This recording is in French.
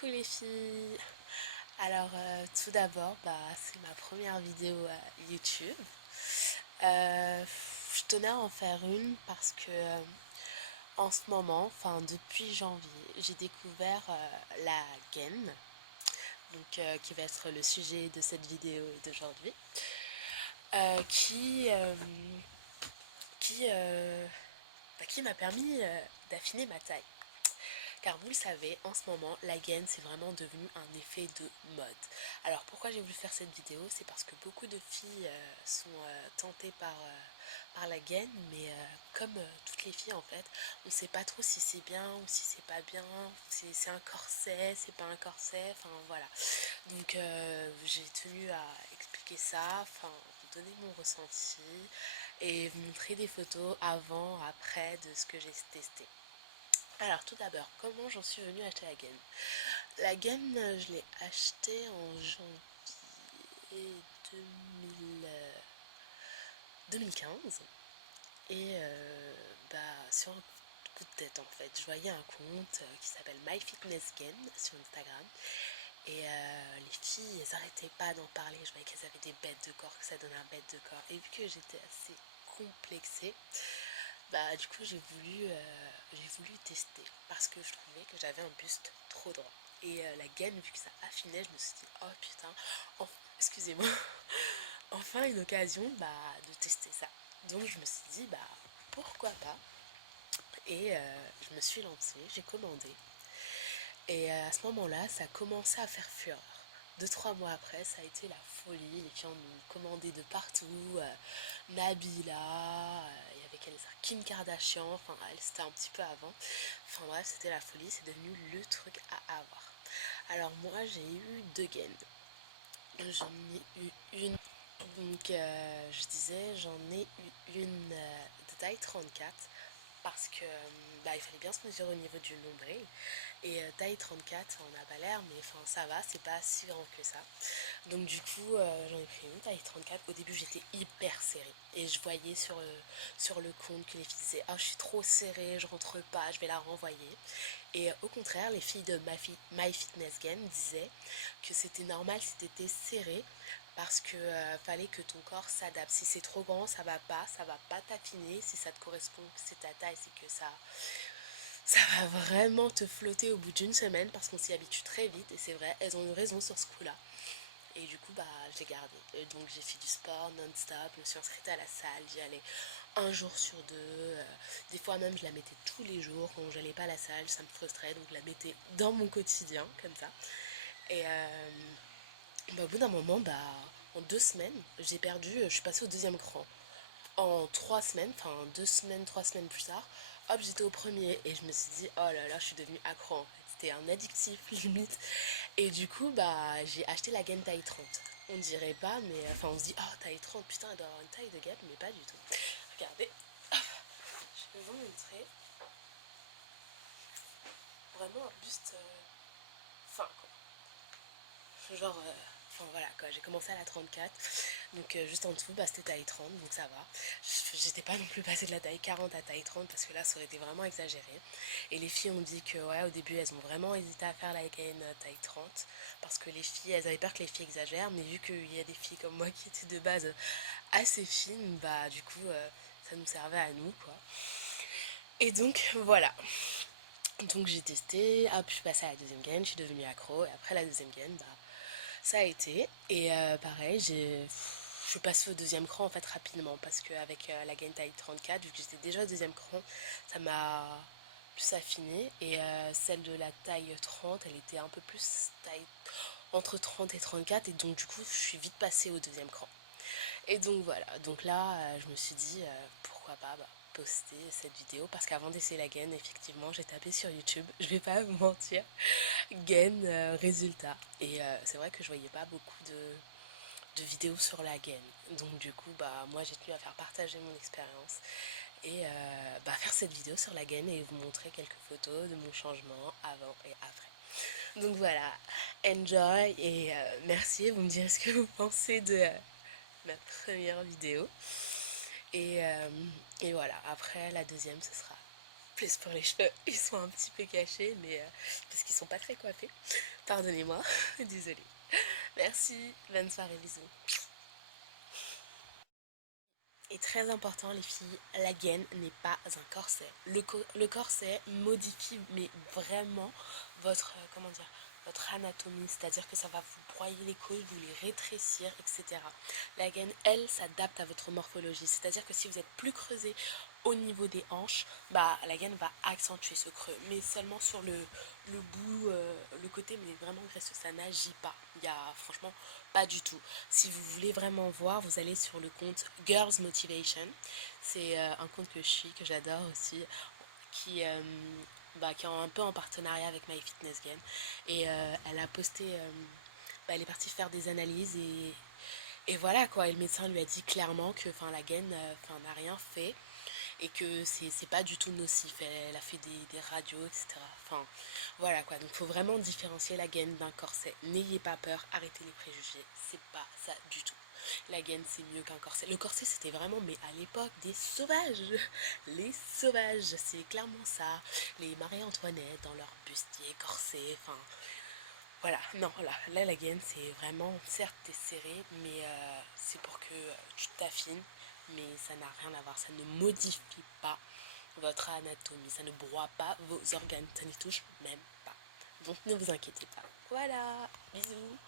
Coucou les filles. Alors tout d'abord, c'est ma première vidéo YouTube. Euh, je tenais à en faire une parce que en ce moment, enfin depuis janvier, j'ai découvert la gaine, qui va être le sujet de cette vidéo d'aujourd'hui, euh, qui, euh, qui m'a permis d'affiner ma taille. Car vous le savez, en ce moment, la gaine, c'est vraiment devenu un effet de mode. Alors pourquoi j'ai voulu faire cette vidéo? C'est parce que beaucoup de filles sont tentées par la gaine, mais comme toutes les filles en fait, on ne sait pas trop si c'est bien ou si c'est pas bien, c'est un corset, c'est pas un corset, enfin voilà. Donc j'ai tenu à expliquer ça, enfin vous donner mon ressenti et vous montrer des photos avant, après de ce que j'ai testé. Alors tout d'abord, comment j'en suis venue acheter la gaine? La gaine, je l'ai achetée en janvier 2015 et sur un coup de tête en fait. Je voyais un compte qui s'appelle MyFitnessGain sur Instagram et les filles, elles n'arrêtaient pas d'en parler. Je voyais qu'elles avaient des bêtes de corps, que ça donnait un bête de corps. Et vu que j'étais assez complexée, du coup j'ai voulu tester parce que je trouvais que j'avais un buste trop droit. Et la gaine, vu que ça affinait, je me suis dit, oh putain, excusez-moi, enfin une occasion de tester ça. Donc je me suis dit, pourquoi pas. Et je me suis lancée, j'ai commandé. Et à ce moment-là, ça commençait à faire fureur. 2-3 mois après, ça a été la folie. Les filles en ont commandé de partout. Nabila, il y avait Kim Kardashian, enfin elle c'était un petit peu avant. Enfin bref, c'était la folie, c'est devenu le truc à avoir. Alors moi j'ai eu 2 gaines. J'en ai eu une, donc je disais j'en ai eu une de taille 34 parce que il fallait bien se mesurer au niveau du nombril. Et taille 34, on n'a pas l'air, mais enfin ça va, c'est pas si grand que ça. Donc du coup, j'en ai pris une taille 34. Au début, j'étais hyper serrée. Et je voyais sur le compte que les filles disaient « Ah, je suis trop serrée, je rentre pas, je vais la renvoyer ». Et au contraire, les filles de MyFitnessGain disaient que c'était normal si t'étais serrée parce que fallait que ton corps s'adapte. Si c'est trop grand, ça va pas t'affiner. Si ça te correspond, que c'est ta taille, c'est que ça va vraiment te flotter au bout d'une semaine parce qu'on s'y habitue très vite. Et c'est vrai, elles ont eu raison sur ce coup-là. Et du coup, j'ai gardé. Et donc, j'ai fait du sport non-stop. Je me suis inscrite à la salle. J'y allais un jour sur deux. Des fois même, je la mettais tous les jours. Quand j'allais pas à la salle, ça me frustrait. Donc, je la mettais dans mon quotidien, comme ça. Et au bout d'un moment, en 2 semaines, j'ai perdu. Je suis passée au deuxième cran. En 3 semaines, enfin 2 semaines, 3 semaines plus tard, hop, j'étais au premier. Et je me suis dit, oh là là, je suis devenue accro en fait. C'était un addictif limite. Et du coup, j'ai acheté la gaine taille 30. On dirait pas, mais enfin, on se dit, oh, taille 30, putain, elle doit avoir une taille de gap, mais pas du tout. Regardez, je vais vous montrer. Vraiment un buste fin, quoi. Genre, enfin voilà, quoi. J'ai commencé à la 34, donc juste en dessous, c'était taille 30, donc ça va. J'étais pas non plus passée de la taille 40 à taille 30 parce que là, ça aurait été vraiment exagéré. Et les filles ont dit que, ouais, au début, elles ont vraiment hésité à faire la gaine taille 30 parce que les filles, elles avaient peur que les filles exagèrent, mais vu qu'il y a des filles comme moi qui étaient de base assez fines, du coup, ça nous servait à nous, quoi. Et donc, voilà. Donc j'ai testé, hop, je suis passée à la deuxième gaine, je suis devenue accro, et après la deuxième gaine, ça a été. Et pareil, je suis passée au deuxième cran en fait rapidement parce qu'avec la gaine taille 34, vu que j'étais déjà au deuxième cran, ça m'a plus affiné. Et celle de la taille 30, elle était un peu plus taille entre 30 et 34. Et donc du coup, je suis vite passée au deuxième cran. Et donc voilà, donc là, je me suis dit, pourquoi pas poster cette vidéo parce qu'avant d'essayer la gaine, effectivement, j'ai tapé sur YouTube, je vais pas vous mentir, gaine résultat. Et c'est vrai que je voyais pas beaucoup de vidéos sur la gaine. Donc du coup, moi j'ai tenu à faire partager mon expérience et faire cette vidéo sur la gaine et vous montrer quelques photos de mon changement avant et après. Donc voilà, enjoy et merci, vous me direz ce que vous pensez de ma première vidéo. Et, euh, et voilà, après la deuxième, ce sera Plus pour les cheveux, ils sont un petit peu cachés, mais parce qu'ils sont pas très coiffés. Pardonnez-moi, désolée. Merci, bonne soirée, bisous. Et très important les filles, la gaine n'est pas un corset. Le corset modifie mais vraiment votre, comment dire, votre anatomie, c'est-à-dire que ça va vous broyer les côtes, vous les rétrécir, etc. La gaine, elle, s'adapte à votre morphologie, c'est-à-dire que si vous êtes plus creusé au niveau des hanches, bah la gaine va accentuer ce creux, mais seulement sur le bout, le côté, mais vraiment graisseux, ça n'agit pas. Il y a franchement pas du tout. Si vous voulez vraiment voir, vous allez sur le compte Girls Motivation. C'est un compte que je suis, que j'adore aussi, qui, qui est un peu en partenariat avec MyFitnessGain. Et elle a posté, elle est partie faire des analyses et voilà quoi. Et le médecin lui a dit clairement que la gaine n'a rien fait et que c'est pas du tout nocif. Elle a fait des radios, etc. Enfin, voilà quoi. Donc, il faut vraiment différencier la gaine d'un corset. N'ayez pas peur, arrêtez les préjugés. C'est pas ça du tout. La gaine, c'est mieux qu'un corset. Le corset, c'était vraiment, mais à l'époque, des sauvages. Les sauvages, c'est clairement ça. Les Marie-Antoinette dans leur bustier corsé. Enfin, voilà. Non, là la gaine, c'est vraiment, certes, t'es serré, mais c'est pour que tu t'affines. Mais ça n'a rien à voir. Ça ne modifie pas votre anatomie. Ça ne broie pas vos organes. Ça n'y touche même pas. Donc ne vous inquiétez pas. Voilà. Bisous.